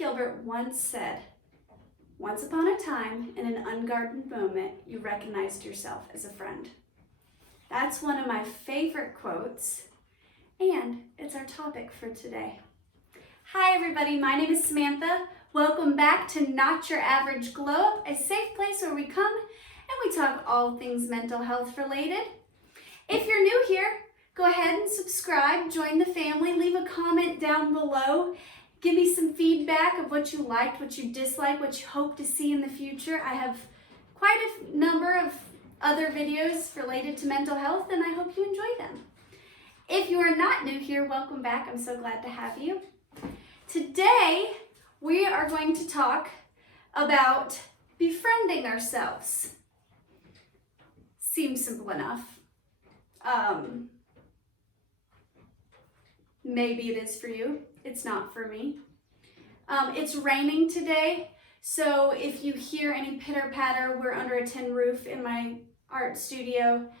Gilbert once said, "Once upon a time, in an unguarded moment, you recognized yourself as a friend." That's one of my favorite quotes, and it's our topic for today. Hi everybody, my name is Samantha. Welcome back to Not Your Average Glow Up, a safe place where we come and we talk all things mental health related. If you're new here, go ahead and subscribe, join the family, leave a comment down below. Give me some feedback of what you liked, what you disliked, what you hope to see in the future. I have quite a number of other videos related to mental health, and I hope you enjoy them. If you are not new here, welcome back. I'm so glad to have you. Today, we are going to talk about befriending ourselves. Seems simple enough. Maybe it is for you. It's not for me. It's raining today, so if you hear any pitter-patter, we're under a tin roof in my art studio.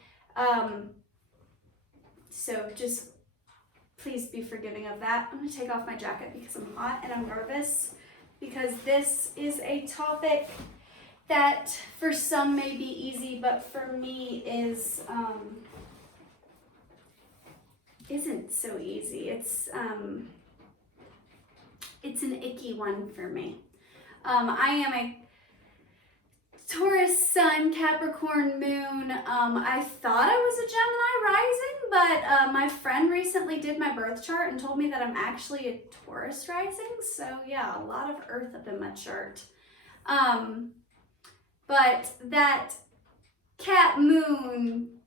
So just please be forgiving of that. I'm gonna take off my jacket because I'm hot and I'm nervous, because this is a topic that for some may be easy, but for me isn't so easy. It's an icky one for me. I am a Taurus Sun, Capricorn Moon. I thought I was a Gemini rising, but my friend recently did my birth chart and told me that I'm actually a Taurus rising. So yeah, a lot of earth up in my chart. But that Cap Moon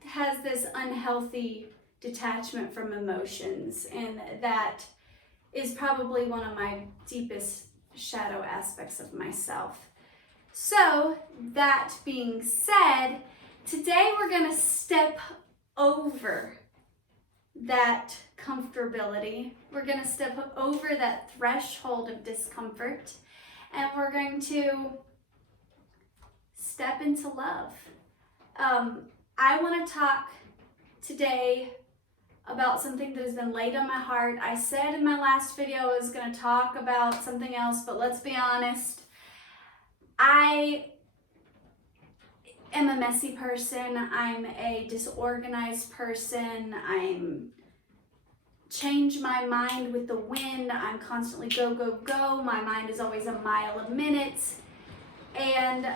has this unhealthy detachment from emotions, and that is probably one of my deepest shadow aspects of myself. So that being said, today we're going to step over that comfortability. We're going to step over that threshold of discomfort, and we're going to step into love. I want to talk today about something that has been laid on my heart. I said in my last video I was going to talk about something else, but let's be honest. I am a messy person. I'm a disorganized person. I'm change my mind with the wind. I'm constantly go, go, go. My mind is always a mile a minute. And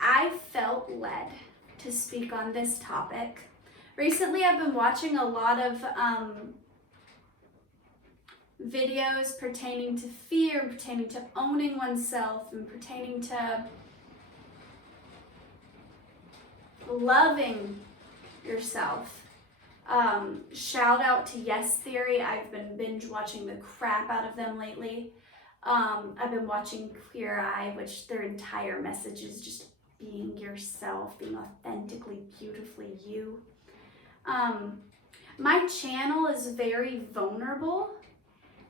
I felt led to speak on this topic. Recently, I've been watching a lot of videos pertaining to fear, pertaining to owning oneself, and pertaining to loving yourself. Shout out to Yes Theory. I've been binge watching the crap out of them lately. I've been watching Queer Eye, which their entire message is just being yourself, being authentically, beautifully you. My channel is very vulnerable,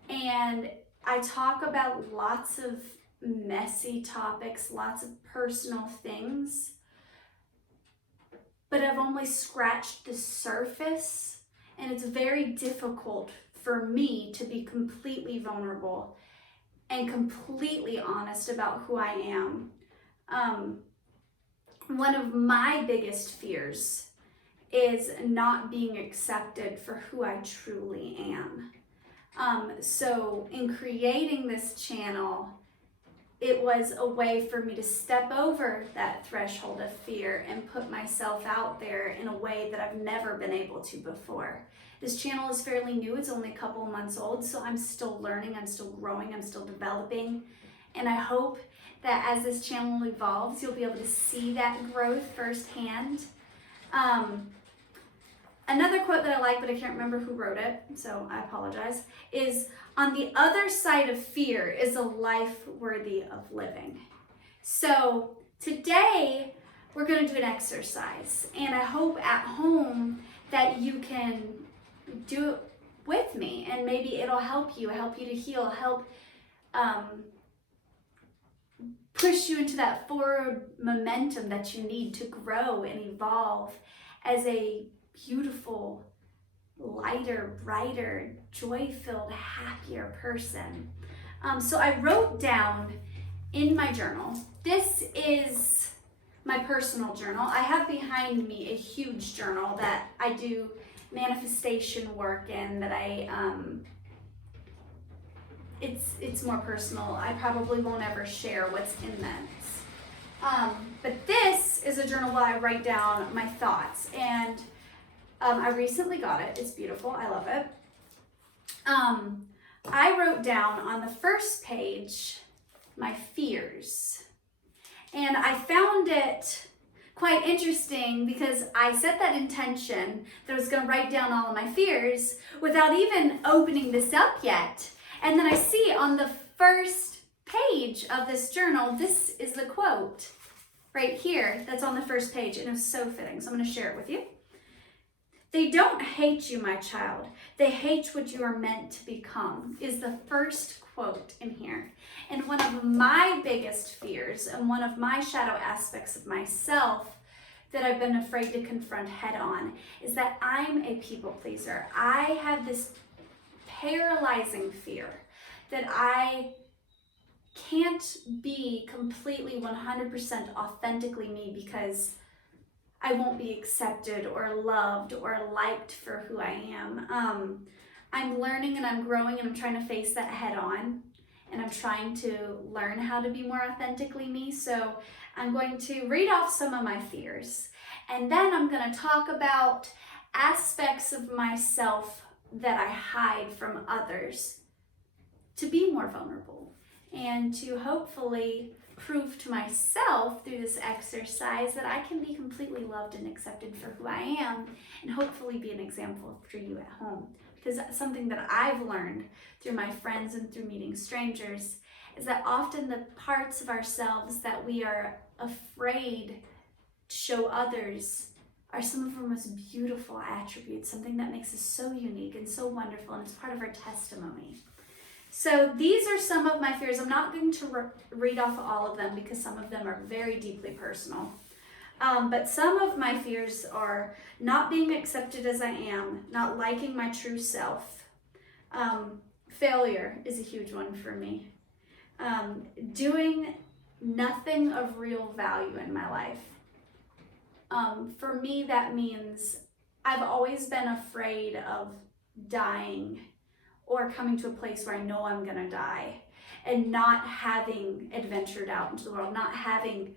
and I talk about lots of messy topics, lots of personal things, but I've only scratched the surface, and it's very difficult for me to be completely vulnerable and completely honest about who I am. One of my biggest fears is not being accepted for who I truly am. So in creating this channel, it was a way for me to step over that threshold of fear and put myself out there in a way that I've never been able to before. This channel is fairly new. It's only a couple of months old, so I'm still learning, I'm still growing, I'm still developing. And I hope that as this channel evolves, you'll be able to see that growth firsthand. Another quote that I like, but I can't remember who wrote it, so I apologize, is, "On the other side of fear is a life worthy of living." So today we're going to do an exercise, and I hope at home that you can do it with me, and maybe it'll help you to heal, help push you into that forward momentum that you need to grow and evolve as a beautiful, lighter, brighter, joy-filled, happier person. So I wrote down in my journal, this is my personal journal. I have behind me a huge journal that I do manifestation work in, that it's more personal. I probably won't ever share what's in that. But this is a journal where I write down my thoughts, and I recently got it. It's beautiful. I love it. I wrote down on the first page my fears, and I found it quite interesting because I set that intention that I was going to write down all of my fears without even opening this up yet. And then I see on the first page of this journal, this is the quote right here that's on the first page, and it was so fitting. So I'm going to share it with you. They don't hate you, my child. They hate what you are meant to become, is the first quote in here. And one of my biggest fears and one of my shadow aspects of myself that I've been afraid to confront head on is that I'm a people pleaser. I have this paralyzing fear that I can't be completely 100% authentically me because I won't be accepted or loved or liked for who I am. I'm learning and I'm growing and I'm trying to face that head on, and I'm trying to learn how to be more authentically me. So I'm going to read off some of my fears, and then I'm going to talk about aspects of myself that I hide from others to be more vulnerable and to hopefully prove to myself through this exercise that I can be completely loved and accepted for who I am, and hopefully be an example for you at home. Because that's something that I've learned through my friends and through meeting strangers, is that often the parts of ourselves that we are afraid to show others are some of our most beautiful attributes, something that makes us so unique and so wonderful, and it's part of our testimony. So these are some of my fears. I'm not going to read off all of them because some of them are very deeply personal. But some of my fears are not being accepted as I am, not liking my true self. Failure is a huge one for me. Doing nothing of real value in my life. For me, that means I've always been afraid of dying or coming to a place where I know I'm gonna die, and not having adventured out into the world, not having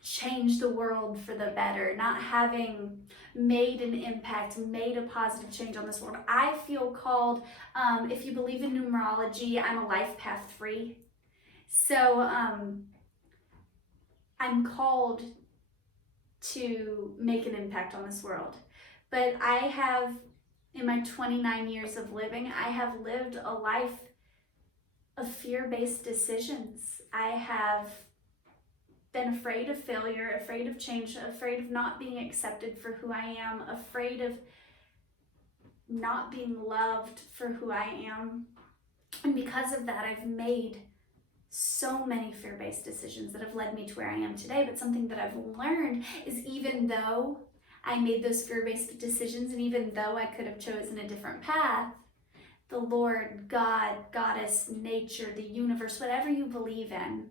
changed the world for the better, not having made an impact, made a positive change on this world. I feel called, if you believe in numerology, I'm a life path 3. So I'm called to make an impact on this world. But I have, in my 29 years of living, I have lived a life of fear-based decisions. I have been afraid of failure, afraid of change, afraid of not being accepted for who I am, afraid of not being loved for who I am. And because of that, I've made so many fear-based decisions that have led me to where I am today. But something that I've learned is, even though I made those fear-based decisions, and even though I could have chosen a different path, the Lord, God, Goddess, nature, the universe, whatever you believe in,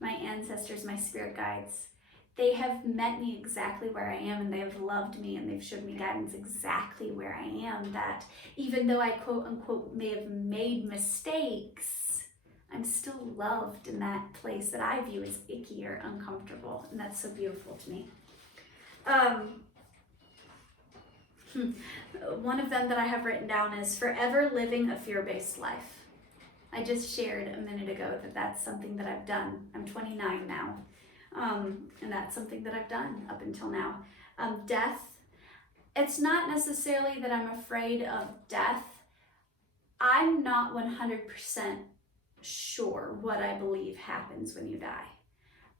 my ancestors, my spirit guides, they have met me exactly where I am, and they have loved me, and they've showed me guidance exactly where I am, that even though I quote unquote may have made mistakes, I'm still loved in that place that I view as icky or uncomfortable, and that's so beautiful to me. One of them that I have written down is forever living a fear-based life. I just shared a minute ago that that's something that I've done. I'm 29 now, and that's something that I've done up until now. Death, it's not necessarily that I'm afraid of death. I'm not 100% sure what I believe happens when you die.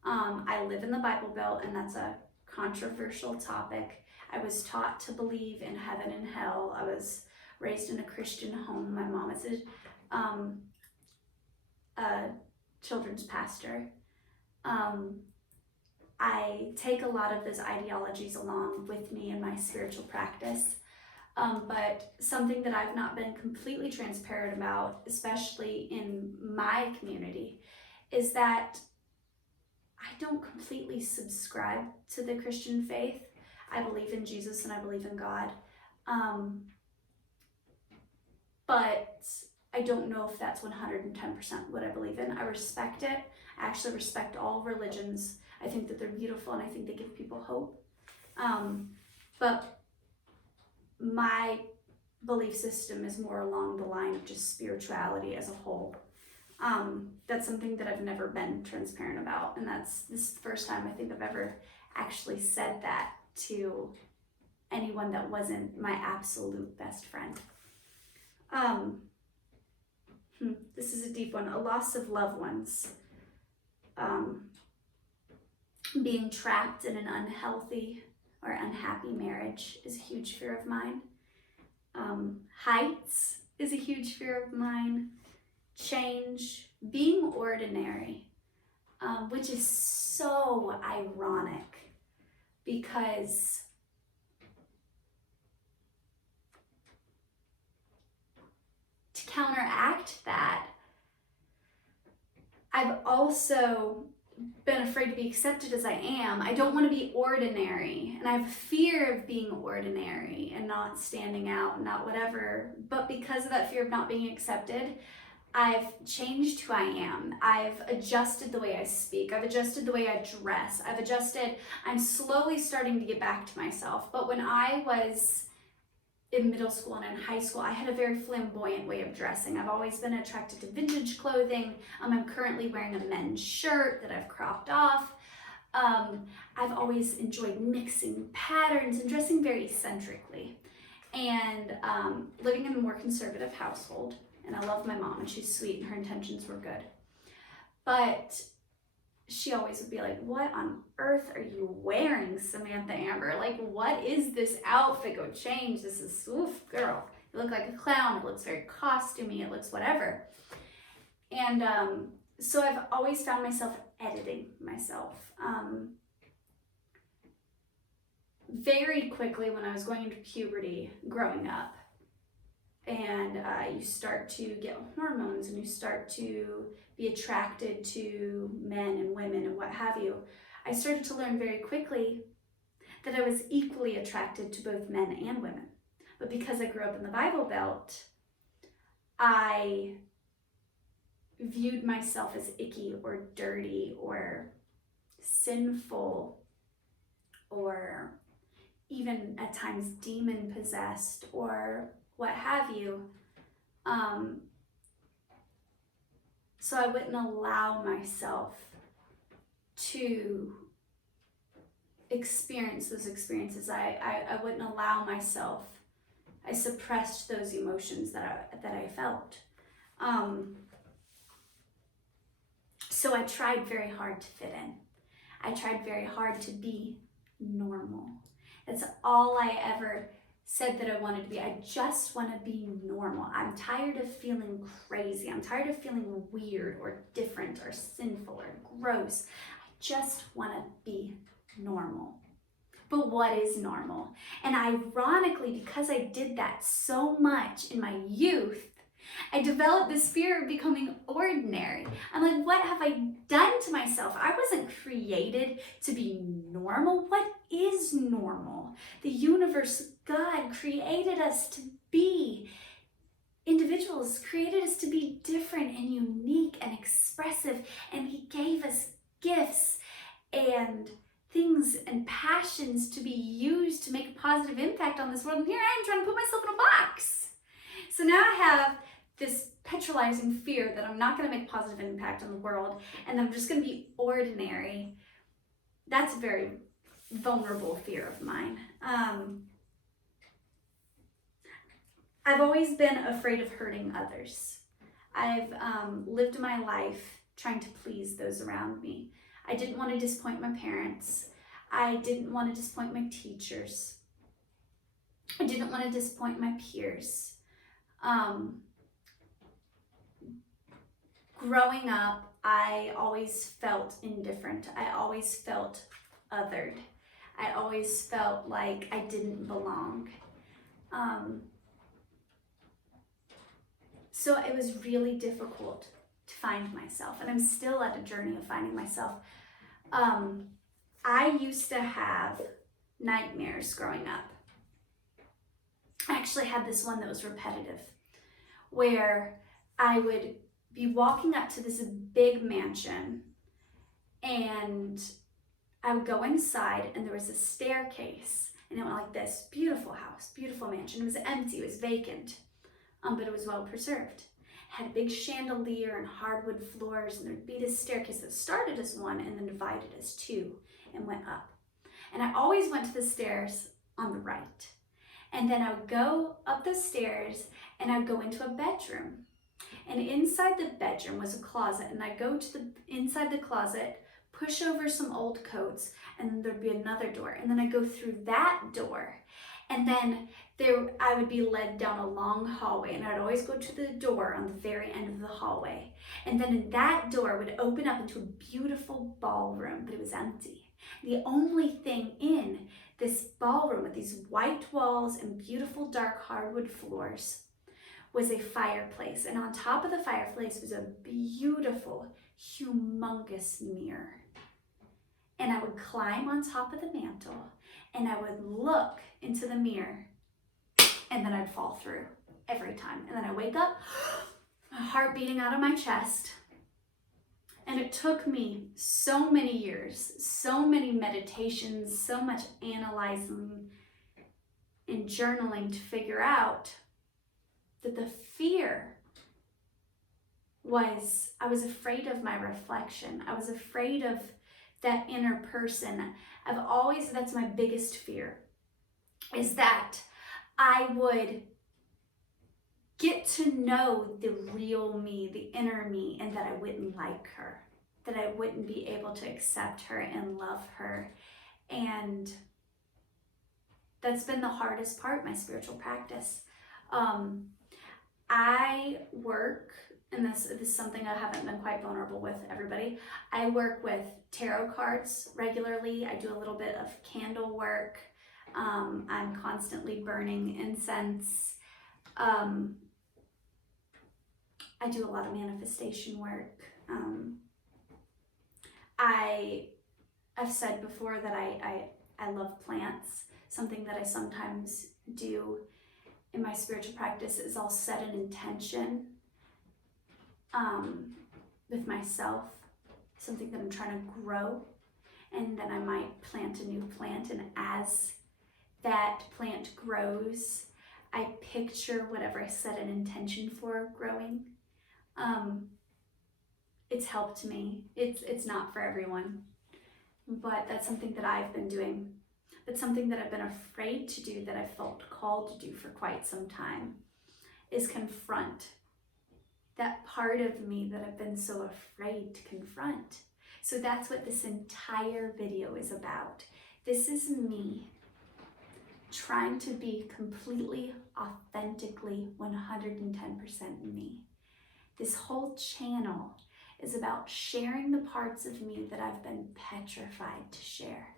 I live in the Bible Belt, and that's a controversial topic. I was taught to believe in heaven and hell. I was raised in a Christian home. My mom is a children's pastor. I take a lot of those ideologies along with me in my spiritual practice. But something that I've not been completely transparent about, especially in my community, is that I don't completely subscribe to the Christian faith. I believe in Jesus and I believe in God. But I don't know if that's 110% what I believe in. I respect it. I actually respect all religions. I think that they're beautiful and I think they give people hope. But my belief system is more along the line of just spirituality as a whole. That's something that I've never been transparent about, and this is the first time I think I've ever actually said that to anyone that wasn't my absolute best friend. This is a deep one. A loss of loved ones. Being trapped in an unhealthy or unhappy marriage is a huge fear of mine. Heights is a huge fear of mine. Change, being ordinary, which is so ironic because to counteract that, I've also been afraid to be accepted as I am. I don't want to be ordinary, and I have a fear of being ordinary and not standing out, not whatever. But because of that fear of not being accepted, I've changed who I am. I've adjusted the way I speak. I've adjusted the way I dress. I'm slowly starting to get back to myself. But when I was in middle school and in high school, I had a very flamboyant way of dressing. I've always been attracted to vintage clothing. I'm currently wearing a men's shirt that I've cropped off. I've always enjoyed mixing patterns and dressing very eccentrically. And living in a more conservative household, and I love my mom and she's sweet and her intentions were good. But she always would be like, what on earth are you wearing, Samantha Amber? Like, what is this outfit? Go change. This is, oof, girl. You look like a clown. It looks very costumey. It looks whatever. And so I've always found myself editing myself. Very quickly when I was going into puberty, growing up, and you start to get hormones and you start to be attracted to men and women and what have you, I started to learn very quickly that I was equally attracted to both men and women. But because I grew up in the Bible Belt, I viewed myself as icky or dirty or sinful or even at times demon possessed or what have you. So I wouldn't allow myself to experience those experiences. I wouldn't allow myself. I suppressed those emotions that I felt. So I tried very hard to fit in. I tried very hard to be normal. That's all I ever said that I wanted to be. I just want to be normal. I'm tired of feeling crazy. I'm tired of feeling weird or different or sinful or gross. I just want to be normal. But what is normal? And ironically, because I did that so much in my youth, I developed this fear of becoming ordinary. I'm like, what have I done to myself? I wasn't created to be normal. What is normal? The universe, God created us to be individuals, created us to be different and unique and expressive, and He gave us gifts and things and passions to be used to make a positive impact on this world. And here I am trying to put myself in a box. So now I have this petrolizing fear that I'm not going to make a positive impact on the world and I'm just going to be ordinary. That's a very vulnerable fear of mine. I've always been afraid of hurting others. I've lived my life trying to please those around me. I didn't want to disappoint my parents. I didn't want to disappoint my teachers. I didn't want to disappoint my peers. Growing up, I always felt indifferent. I always felt othered. I always felt like I didn't belong. So it was really difficult to find myself, and I'm still at a journey of finding myself. I used to have nightmares growing up. I actually had this one that was repetitive, where I would be walking up to this big mansion, and I would go inside, and there was a staircase, and it went like this. Beautiful house, beautiful mansion. It was empty, it was vacant, but it was well preserved. It had a big chandelier and hardwood floors, and there'd be this staircase that started as one and then divided as two and went up. And I always went to the stairs on the right. And then I would go up the stairs and I'd go into a bedroom. And inside the bedroom was a closet, and I'd go to inside the closet, push over some old coats, and then there'd be another door. And then I'd go through that door. And then I would be led down a long hallway, and I'd always go to the door on the very end of the hallway. And then that door would open up into a beautiful ballroom, but it was empty. The only thing in this ballroom with these white walls and beautiful dark hardwood floors was a fireplace. And on top of the fireplace was a beautiful, humongous mirror. And I would climb on top of the mantle, and I would look into the mirror, and then I'd fall through every time. And then I wake up, my heart beating out of my chest. And it took me so many years, so many meditations, so much analyzing and journaling to figure out that the fear was, I was afraid of my reflection. I was afraid of that inner person. That's my biggest fear, is that I would get to know the real me, the inner me, and that I wouldn't like her, that I wouldn't be able to accept her and love her. And that's been the hardest part, my spiritual practice. I work, and this is something I haven't been quite vulnerable with everybody. I work with tarot cards regularly. I do a little bit of candle work. I'm constantly burning incense. I do a lot of manifestation work. I've said before that I love plants. Something that I sometimes do in my spiritual practice is I'll set an intention with myself, something that I'm trying to grow, and then I might plant a new plant, and as that plant grows, I picture whatever I set an intention for growing. It's helped me. It's not for everyone, but that's something that I've been doing. It's something that I've been afraid to do, that I felt called to do for quite some time, is confront that part of me that I've been so afraid to confront. So that's what this entire video is about. This is me trying to be completely, authentically, 110% me. This whole channel is about sharing the parts of me that I've been petrified to share.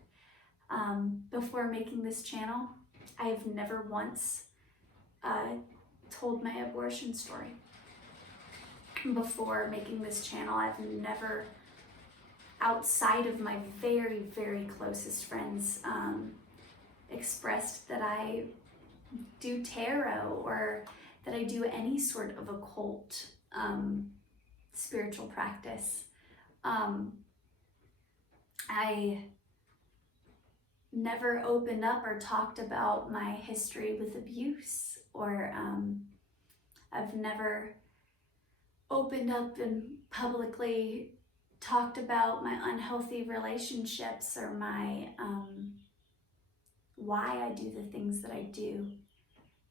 Before making this channel, I have never once told my abortion story. Before making this channel, I've never, outside of my very, very closest friends, expressed that I do tarot or that I do any sort of occult spiritual practice. I never opened up or talked about my history with abuse, or I've never opened up and publicly talked about my unhealthy relationships or my why I do the things that I do.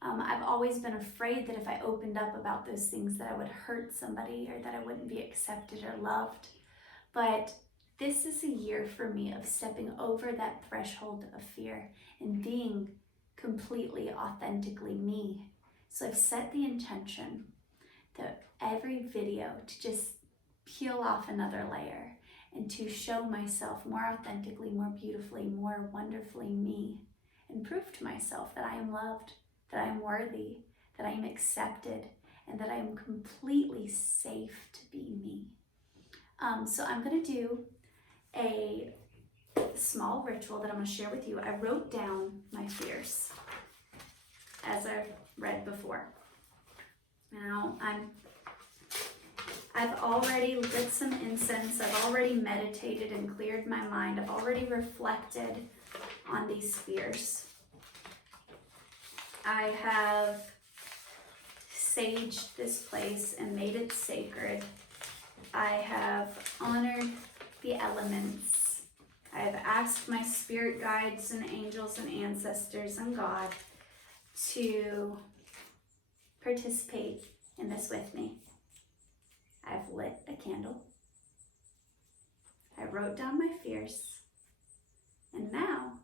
I've always been afraid that if I opened up about those things that I would hurt somebody or that I wouldn't be accepted or loved. But this is a year for me of stepping over that threshold of fear and being completely, authentically me. So I've set the intention that every video to just peel off another layer and to show myself more authentically, more beautifully, more wonderfully me, and prove to myself that I am loved, that I am worthy, that I am accepted, and that I am completely safe to be me. So I'm going to do a small ritual that I'm going to share with you. I wrote down my fears as I've read before. Now I've already lit some incense. I've already meditated and cleared my mind. I've already reflected on these fears. I have saged this place and made it sacred. I have honored the elements. I have asked my spirit guides and angels and ancestors and God to participate in this with me. I've lit a candle. I wrote down my fears. And now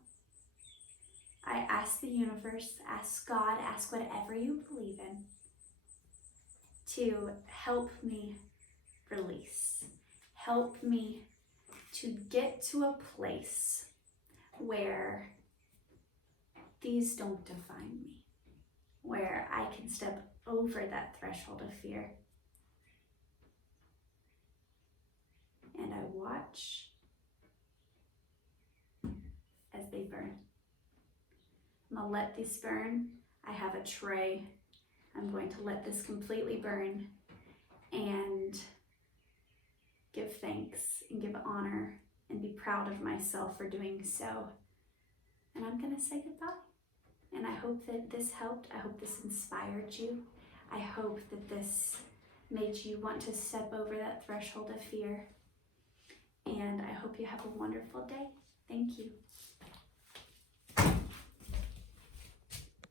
I ask the universe, ask God, ask whatever you believe in to help me release. Help me to get to a place where these don't define me, where I can step over that threshold of fear. And I watch as they burn. I'm gonna let this burn. I have a tray. I'm going to let this completely burn and give thanks and give honor and be proud of myself for doing so. And I'm gonna say goodbye. And I hope that this helped. I hope this inspired you. I hope that this made you want to step over that threshold of fear. And I hope you have a wonderful day. Thank you.